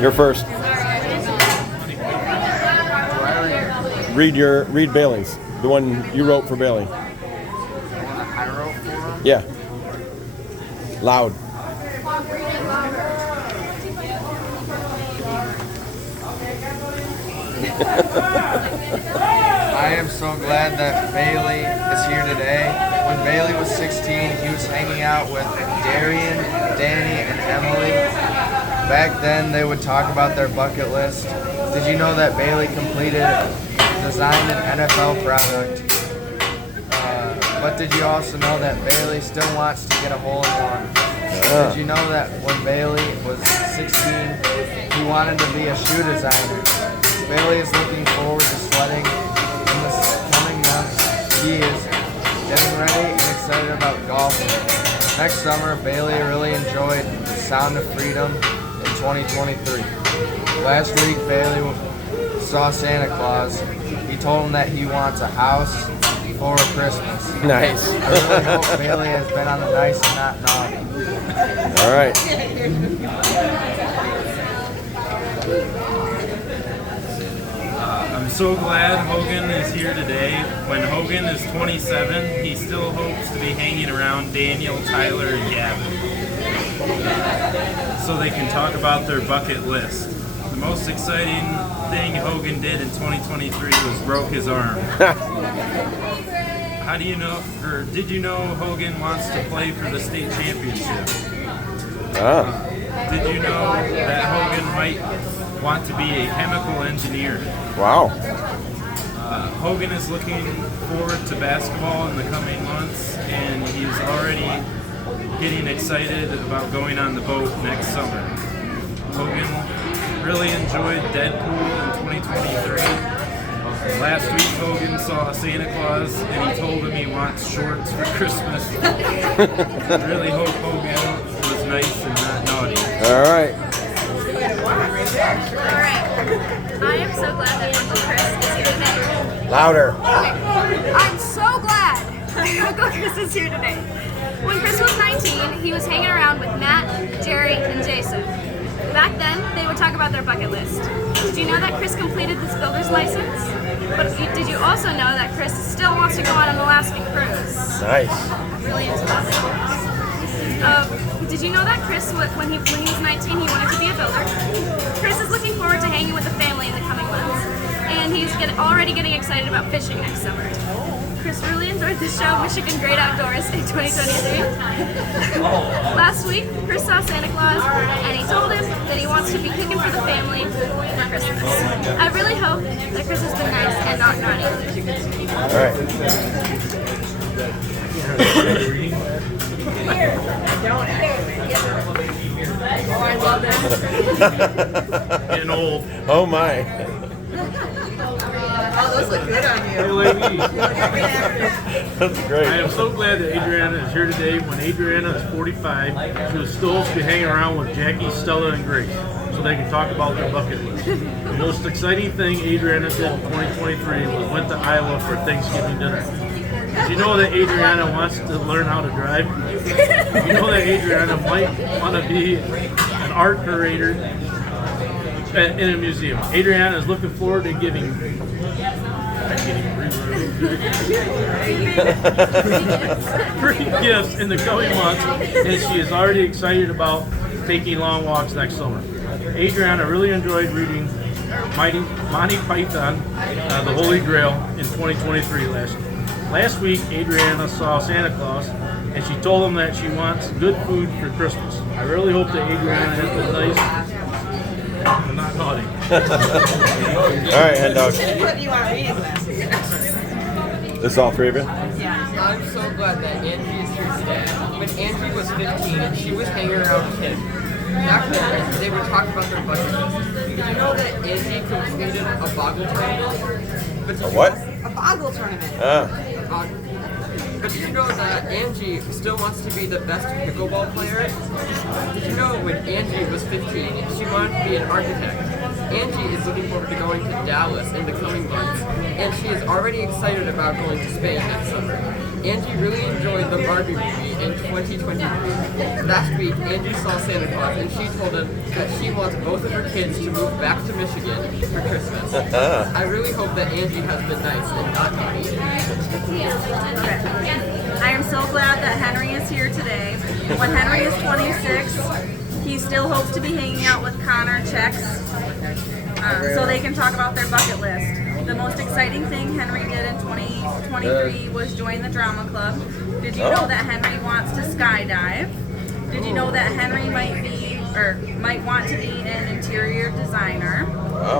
You're first. Read Bailey's. The one you wrote for Bailey. The one that I wrote for him? Yeah. Loud. I am so glad that Bailey is here today. When Bailey was 16, he was hanging out with Darian, Danny, and Emily. Back then, they would talk about their bucket list. Did you know that Bailey designed an NFL product? But did you also know that Bailey still wants to get a hole-in-one? Did you know that when Bailey was 16, he wanted to be a shoe designer? Bailey is looking forward to sledding in the coming months. He is getting ready and excited about golfing. Next summer, Bailey really enjoyed the Sound of Freedom in 2023. Last week, Bailey saw Santa Claus. He told him that he wants a house for Christmas. Nice. I really hope Bailey has been on the nice and not naughty. All right. I'm so glad Hogan is here today. When Hogan is 27, he still hopes to be hanging around Daniel, Tyler, and Gavin, so they can talk about their bucket list. The most exciting thing Hogan did in 2023 was broke his arm. How do you know, or did you know Hogan wants to play for the state championship? Did you know that Hogan might want to be a chemical engineer? Wow. Hogan is looking forward to basketball in the coming months, and he's already getting excited about going on the boat next summer. Hogan really enjoyed Deadpool in 2023. Last week, Hogan saw Santa Claus, and he told him he wants shorts for Christmas. I really hope Hogan was nice and not naughty. All right. Alright. I am so glad that Uncle Chris is here today. Louder. Okay. I'm so glad Uncle Chris is here today. When Chris was 19, he was hanging around with Matt, Jerry, and Jason. Back then, they would talk about their bucket list. Did you know that Chris completed this builder's license? But did you also know that Chris still wants to go on an Alaskan cruise? Nice. Really into that. Did you know that Chris, when he was 19, he wanted to be a builder? Chris is looking forward to hanging with the family in the coming months, and he's already getting excited about fishing next summer. Chris really enjoyed the show Michigan Great Outdoors in 2023. Last week, Chris saw Santa Claus, and he told him that he wants to be cooking for the family for Christmas. I really hope that Chris has been nice and not naughty. All right. Getting old. Oh my. Oh, those look good on you. That's great. I am so glad that Adriana is here today. When Adriana is 45, she will still be hanging around with Jackie, Stella, and Grace so they can talk about their bucket list. The most exciting thing Adriana did in 2023 was went to Iowa for Thanksgiving dinner. Did you know that Adriana wants to learn how to drive? You know that Adriana might want to be an art curator in a museum. Adriana is looking forward to giving free gifts in the coming months, and she is already excited about taking long walks next summer. Adriana really enjoyed reading Monty Python, The Holy Grail in 2023 last week. Adriana saw Santa Claus, and she told him that she wants good food for Christmas. I really hope that Adriana has been nice and not naughty. All right, Hen Dog. What do you want reading last week? This is all three of you? I'm so glad that Angie is here today. When Angie was 15, she was hanging around with him. Back then, they would talk about their budget. Did you know that Angie completed a boggle tournament? A what? A boggle tournament. But did you know that Angie still wants to be the best pickleball player? Did you know when Angie was 15, she wanted to be an architect? Angie is looking forward to going to Dallas in the coming months, and she is already excited about going to Spain next summer. Angie really enjoyed the Barbie movie in 2023. Last week, Angie saw Santa Claus and she told him that she wants both of her kids to move back to Michigan for Christmas. I really hope that Angie has been nice and not naughty. I am so glad that Henry is here today. When Henry is 26, he still hopes to be hanging out with Connor Checks so they can talk about their bucket list. The most exciting thing Henry did in 2023 was join the drama club. Did you know that Henry wants to skydive? Did you know that Henry might want to be an interior designer?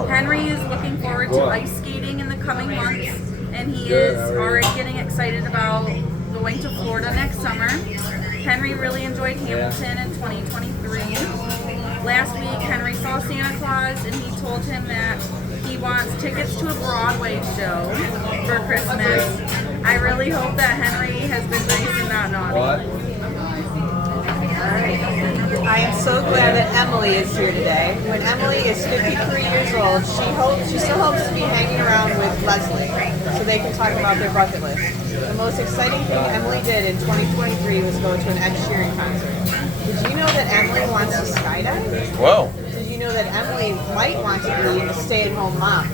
Henry is looking forward to ice skating in the coming months, and he is already getting excited about going to Florida next summer. Henry really enjoyed Hamilton in 2023. Last week, Henry saw Santa Claus, and he told him that he wants tickets to a Broadway show for Christmas. I really hope that Henry has been nice and not naughty. I am so glad that Emily is here today. When Emily is 53 years old, she still hopes to be hanging around with Leslie so they can talk about their bucket list. The most exciting thing Emily did in 2023 was go to an Ed Sheeran concert. Did you know that Emily wants to skydive? Whoa. Did you know that Emily might want to be a stay-at-home mom?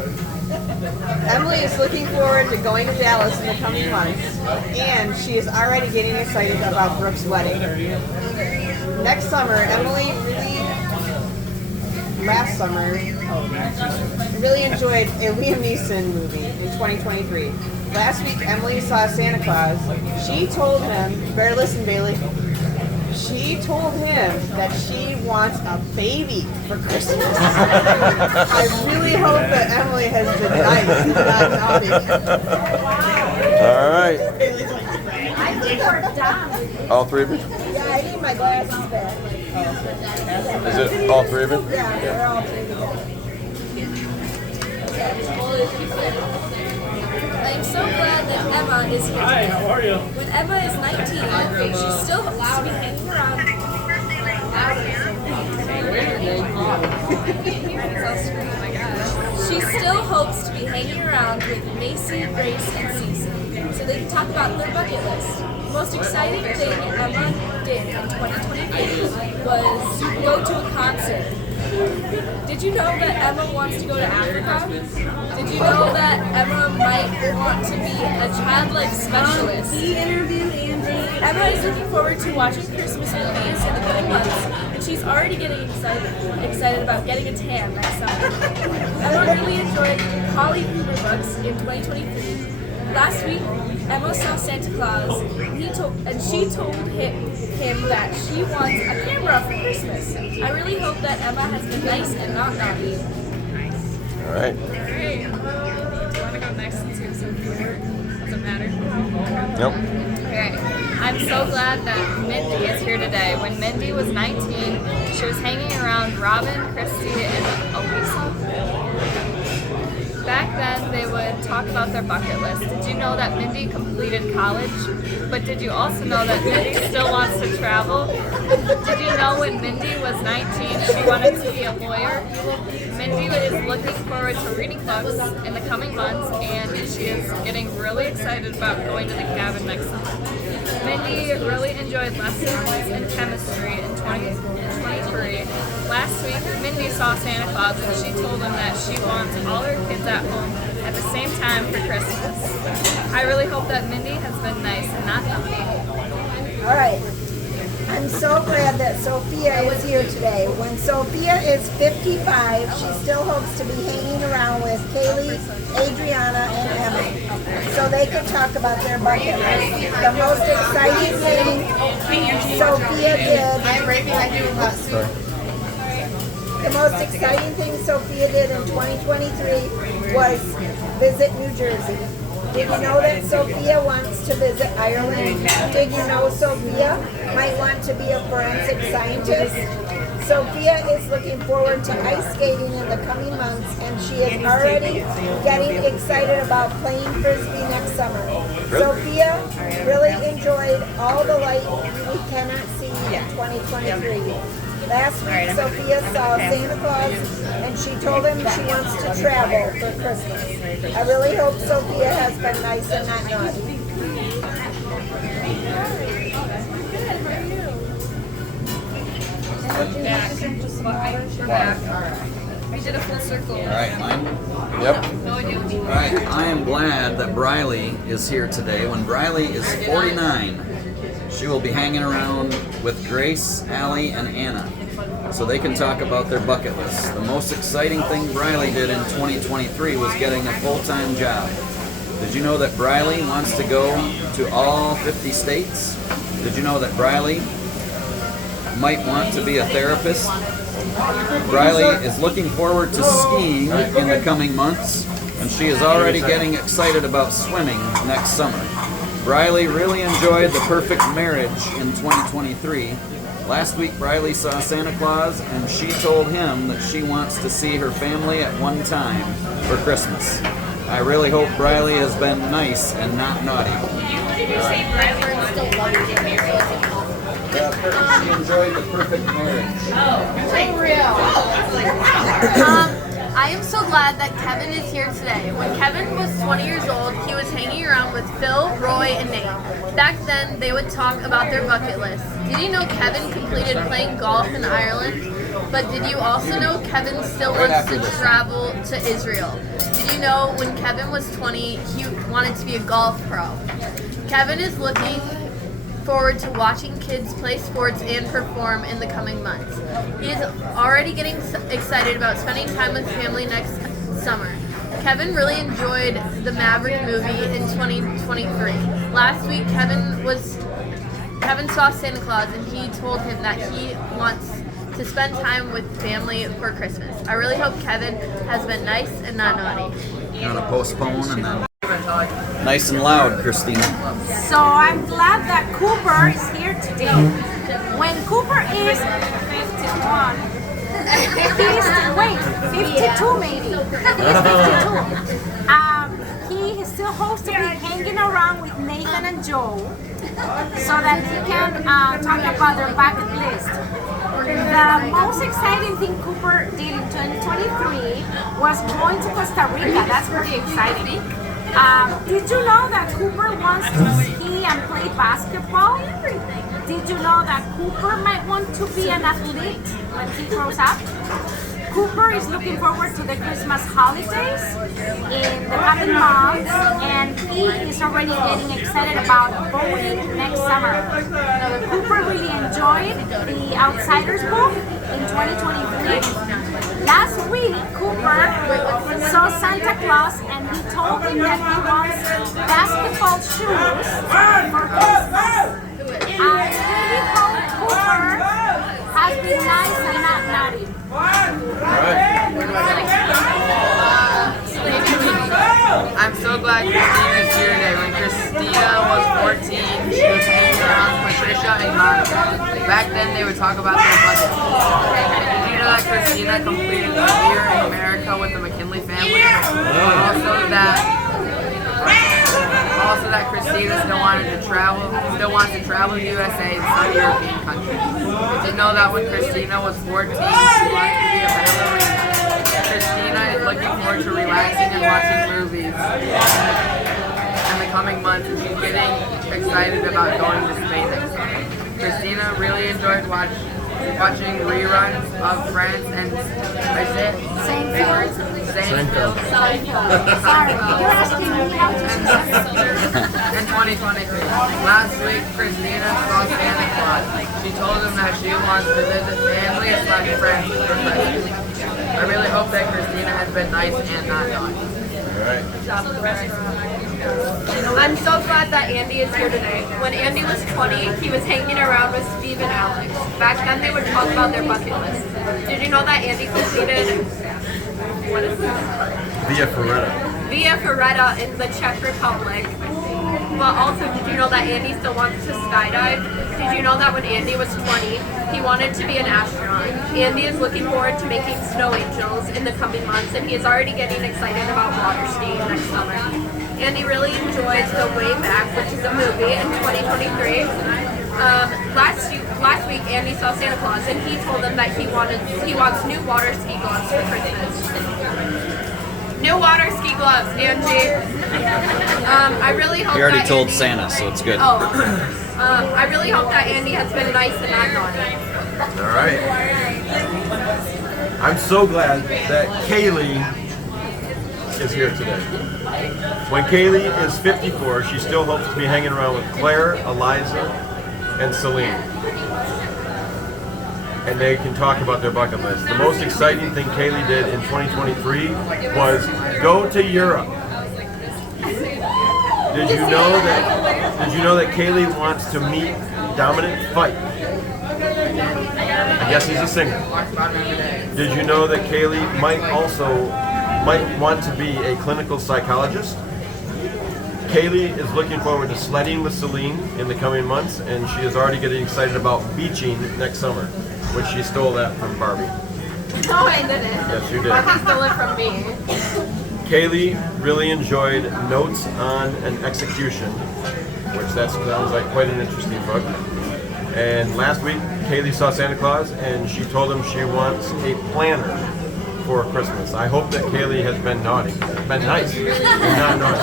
Emily is looking forward to going to Dallas in the coming months, and she is already getting excited about Brooke's wedding. Next summer, last summer, really enjoyed a Liam Neeson movie in 2023. Last week, Emily saw Santa Claus. She told him, better listen, Bailey, she told him that she wants a baby for Christmas. I really hope that Emily has been nice and not naughty. All right. I think we're done. All three of you? Yeah, I need my glasses back. Is it all three of you? Yeah, they're all together. I'm so glad that Emma is here. Hi, how are you? When Emma is 19, she still hopes to be hanging around. She still hopes to be hanging around with Macy, Grace, and Cece, so they can talk about their bucket list. The most exciting thing Emma did in 2023 was go to a concert. Did you know that Emma wants to go to Africa? Did you know that Emma might want to be a child life specialist? He interviewed Angie. Emma is looking forward to watching Christmas movies in the coming months, and she's already getting excited about getting a tan next summer. Emma really enjoyed Holly Cooper books in 2023. Last week, Emma saw Santa Claus, and she told him that she wants a camera for Christmas. I really hope that Emma has been nice and not naughty. All right. Great. Do you want to go next since you're so short? Doesn't matter. Nope. Okay. I'm so glad that Mindy is here today. When Mindy was 19, she was hanging around Robin, Christy, and Elisa. Back then, they would talk about their bucket list. Did you know that Mindy completed college? But did you also know that Mindy still wants to travel? Did you know when Mindy was 19, she wanted to be a lawyer? Mindy is looking forward to reading books in the coming months, and she is getting really excited about going to the cabin next summer. Mindy really enjoyed lessons in chemistry in 2023. Last week, Mindy saw Santa Claus, and she told him that she wants all her kids at home at the same time for Christmas. I really hope that Mindy has been nice and not naughty. All right. I'm so glad that Sophia is here today. When Sophia is 55, she still hopes to be hanging around with Kaylee, Adriana, and Emma so they can talk about their bucket list. The most exciting thing Sophia did. I'm right behind you. The most exciting thing Sophia did in 2023 was visit New Jersey. Did you know that Sophia wants to visit Ireland? Did you know Sophia might want to be a forensic scientist? Sophia is looking forward to ice skating in the coming months, and she is already getting excited about playing Frisbee next summer. Sophia really enjoyed all the light we cannot see in 2023. Last week, Sophia saw Santa Claus, and she told him she wants to travel for Christmas. I really hope Sophia has been nice and not naughty. We did a full circle. All right, mine. Yep. No idea what you All right, I am glad that Briley is here today. When Briley is 49, she will be hanging around with Grace, Allie, and Anna, so they can talk about their bucket list. The most exciting thing Briley did in 2023 was getting a full-time job. Did you know that Briley wants to go to all 50 states? Did you know that Briley might want to be a therapist? Briley is looking forward to skiing in the coming months, and she is already getting excited about swimming next summer. Briley really enjoyed The Perfect Marriage in 2023. Last week, Briley saw Santa Claus, and she told him that she wants to see her family at one time for Christmas. I really hope Briley has been nice and not naughty. Did you say Bradford still wanted to get married? She enjoyed The Perfect Marriage. I am so glad that Kevin is here today. When Kevin was 20 years old, he was hanging around with Phil, Roy, and Nate. Back then, they would talk about their bucket list. Did you know Kevin completed playing golf in Ireland? But did you also know Kevin still wants to travel to Israel? Did you know when Kevin was 20, he wanted to be a golf pro? Kevin is looking forward to watching kids play sports and perform in the coming months. He is already getting excited about spending time with family next summer. Kevin really enjoyed the Maverick movie in 2023. Last week, Kevin saw Santa Claus, and he told him that he wants to spend time with family for Christmas. I really hope Kevin has been nice and not naughty. I'm gonna postpone and then nice and loud, Christina. So I'm glad that Cooper is here today. When Cooper is 51, he's 52 maybe. He's 52. He still hopes to be hanging around with Nathan and Joe so that he can talk about their bucket list. The most exciting thing Cooper did in 2023 was going to Costa Rica. That's pretty exciting. Did you know that Cooper wants to ski and play basketball? Did you know that Cooper might want to be an athlete when he grows up? Cooper is looking forward to the Christmas holidays in the coming months, and he is already getting excited about boating next summer. Cooper really enjoyed the Outsiders book in 2023. Last week, Cooper saw Santa Claus, and he told him that he wants basketball shoes for Christmas. I really hope Cooper has been nice and not naughty. I'm so glad Christina's here today. When Christina was 14, she was hanging around with Patricia and Monica. Back then, they would talk about their bucket list. Did you know that Christina completed a year in America with the McKinley family? Also that Christina still wants to travel to USA and some European countries. Did you know that when Christina was 14, she wanted to be a ballerina? Christina is looking forward to relaxing and watching movies in the coming months, and she's getting excited about going to Spain next summer. Christina really enjoyed watching reruns of Friends and Seinfeld. Sorry, you're asking me how to in 2023. Last week, Christina saw Santa Claus. She told him that she wants to visit family and friends for Christmas. I really hope that Christina has been nice and not naughty. I'm so glad that Andy is here today. When Andy was 20, he was hanging around with Steve and Alex. Back then, they would talk about their bucket list. Did you know that Andy completed, what is this? Via Ferrata in the Czech Republic. But also, did you know that Andy still wants to skydive? Did you know that when Andy was 20, he wanted to be an astronaut? Andy is looking forward to making snow angels in the coming months, and he is already getting excited about water skiing next summer. Andy really enjoys The Way Back, which is a movie in 2023. Last week, Andy saw Santa Claus, and he told him that he wants new water ski gloves for Christmas. New water ski gloves, Angie. I really hope We already that told Andy, Santa, so it's good. I really hope that Andy has been nice and not naughty. All right. I'm so glad that Kaylee is here today. When Kaylee is 54, she still hopes to be hanging around with Claire, Eliza, and Celine. And they can talk about their bucket list. The most exciting thing Kaylee did in 2023 was go to Europe. Did you know that Kaylee wants to meet Dominic Fike? I guess he's a singer. Did you know that Kaylee might want to be a clinical psychologist? Kaylee is looking forward to sledding with Celine in the coming months, and she is already getting excited about beaching next summer, which she stole that from Barbie. No, I didn't. Yes, you did. Barbie stole it from me. Kaylee really enjoyed Notes on an Execution, which that sounds like quite an interesting book. And last week, Kaylee saw Santa Claus, and she told him she wants a planner for Christmas. I hope that Kaylee has been naughty, been nice, and not naughty.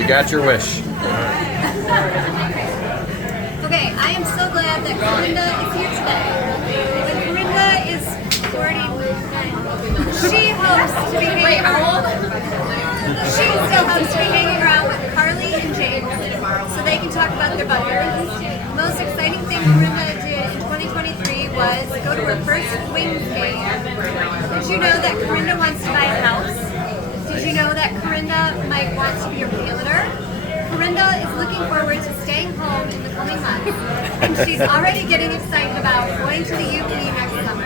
You got your wish. Okay, I am so glad that Corinda is here today. When Corinda is 49, she hopes to be hanging around. She still hopes to be hanging around with Carly and James, so they can talk about their bucket list. The most exciting thing Corinda did in 2023 was go to her first wings game. Did you know that Corinda wants to buy a house? Did you know that Corinda might want to be a realtor? Corinda is looking forward to staying home in the coming months, and she's already getting excited about going to the UP next summer.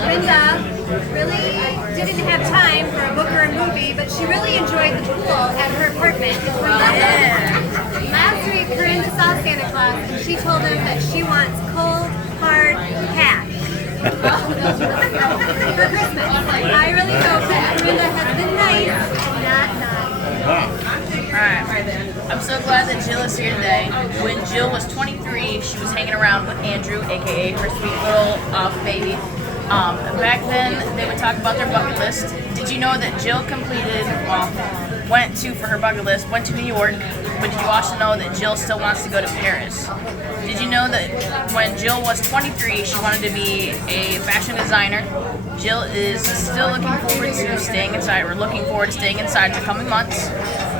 Corinda really didn't have time for a book or a movie, but she really enjoyed the pool at her apartment in Florida. Last week, Corinda saw Santa Claus, and she told him that she wants cold, hard cash for Christmas. I really hope that Corinda has been nice and not naughty. Alright, I'm so glad that Jill is here today. When Jill was 23, she was hanging around with Andrew, aka her sweet little baby. Back then, they would talk about their bucket list. Did you know that Jill for her bucket list, went to New York, but did you also know that Jill still wants to go to Paris? Did you know that when Jill was 23, she wanted to be a fashion designer? Jill is still looking forward to staying inside. We're looking forward to staying inside in the coming months,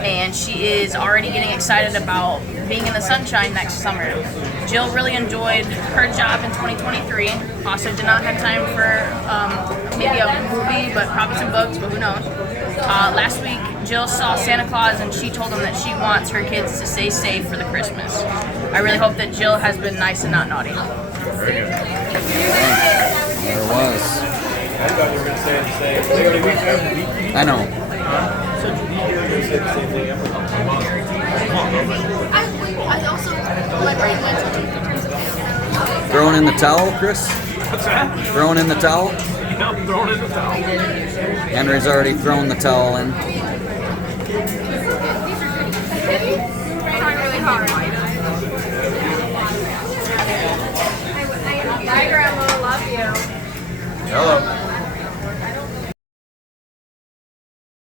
and she is already getting excited about being in the sunshine next summer. Jill really enjoyed her job in 2023. Also did not have time for maybe a movie, but probably some books, but who knows. Last week, Jill saw Santa Claus, and she told him that she wants her kids to stay safe for the Christmas. I really hope that Jill has been nice and not naughty. Very good. There it was. I thought you were going to say the same. I know. I also, my brain went in terms of Throwing in the towel, Chris? What's that? Throwing in the towel? Yeah, I'm throwing in the towel. Henry's already thrown the towel in. trying really hard.